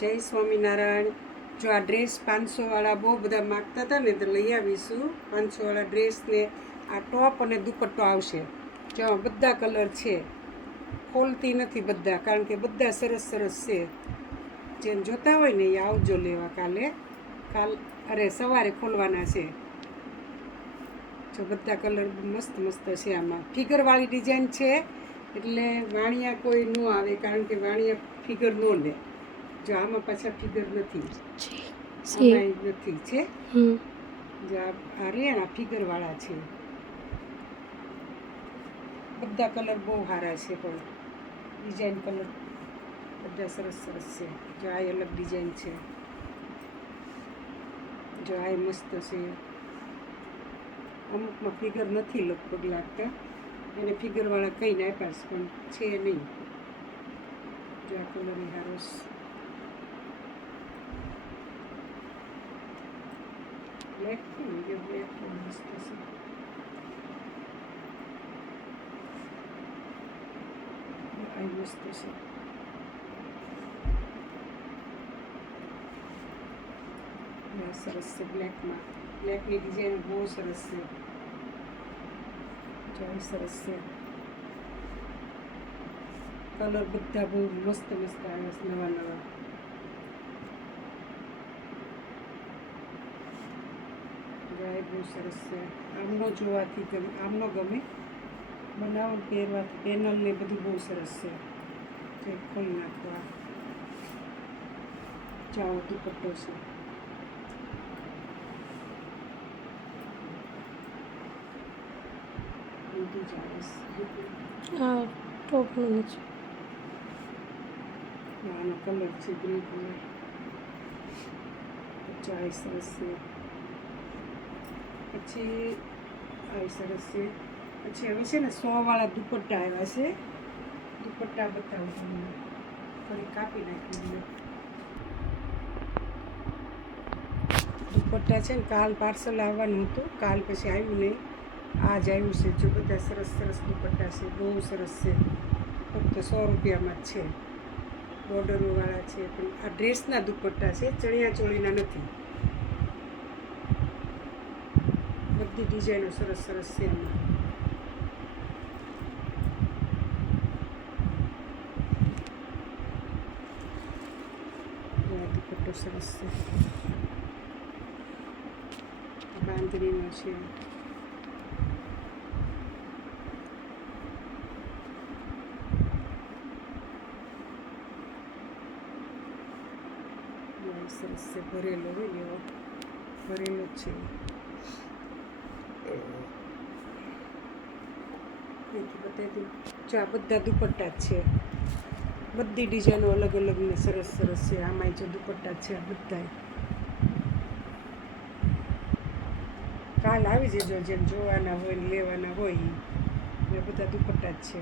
જય સ્વામિનારાયણ. જો આ ડ્રેસ 500વાળા બહુ બધા માગતા હતા ને તો લઈ આવીશું. 500વાળા ડ્રેસને આ ટોપ અને દુપટ્ટો આવશે. જો બધા કલર છે, ખોલતી નથી બધા, કારણ કે બધા સરસ સરસ છે. જેમ જોતા હોય ને એ આવજો લેવા કાલે. સવારે ખોલવાના છે. જો બધા કલર મસ્ત મસ્ત છે. આમાં ફિગરવાળી ડિઝાઇન છે, એટલે વાણિયા કોઈ ન આવે, કારણ કે વાણિયા ફિગર ન લે. જો આમાં પાછા ફિગર નથી, આમાં નથી છે. જો આ રે ફિગરવાળા છે. બધા કલર બહુ સારા છે, પણ ડિઝાઇન કલર બધા સરસ સરસ છે. જો આ અલગ ડિઝાઇન છે. જો આ મસ્ત છે. અમુકમાં ફિગર નથી લગભગ લાગતા, એને ફિગરવાળા કહીને આપ્યા છે, પણ છે નહીં. જો આ કલર સારો બ્લેક છે ને, જે બ્લેક પણ મસ્ત છે. આ મસ્ત છે. સરસ છે. બ્લેકની ડિઝાઇન બહુ સરસ છે. જો સરસ છે. કલર બધા બહુ મસ્ત મસ્ત આવ્યા છે, નવા નવા. બહુ સરસ છે. આમનો જોવાથી આમનો ગમે, બનાવટ પહેરવાથી પેનલ ને બધું બહુ સરસ છે. ખોલી નાખવા. જાઓ દુપટ્ટો છે. આ ટોપનું છે. આનો કલર છે ગ્રે કલર. ચાય સરસ છે. પછી આ સરસ છે. પછી હવે છે ને 100વાળા દુપટ્ટા આવ્યા છે. દુપટ્ટા બતાવું તમને. થોડી કાપી નાખી. દુપટ્ટા છે ને, કાલ પાર્સલ આવવાનું હતું, કાલ પછી આવ્યું નહીં, આજ આવ્યું છે. જો બધા સરસ સરસ દુપટ્ટા છે, બહુ સરસ છે. ફક્ત 100 રૂપિયામાં જ છે. બોર્ડરોવાળા છે, પણ આ ડ્રેસના દુપટ્ટા છે, ચણિયા ચોળીના નથી. બધી ડિઝાઇનો સરસ સરસ છે એમાં. દુપટ્ટો સરસ છે. બાંધણીનો છે. સરસ છે. ભરેલો હોય ને એવો ભરેલો જ છે. બતાવી જો આ બધા દુપટ્ટા જ છે. બધી ડિઝાઇનો અલગ અલગ ને સરસ સરસ છે. આમાંય જો દુપટ્ટા છે આ બધા. કાલ આવી જજો, જેમ જોવાના હોય ને લેવાના હોય એ બધા દુપટ્ટા જ છે.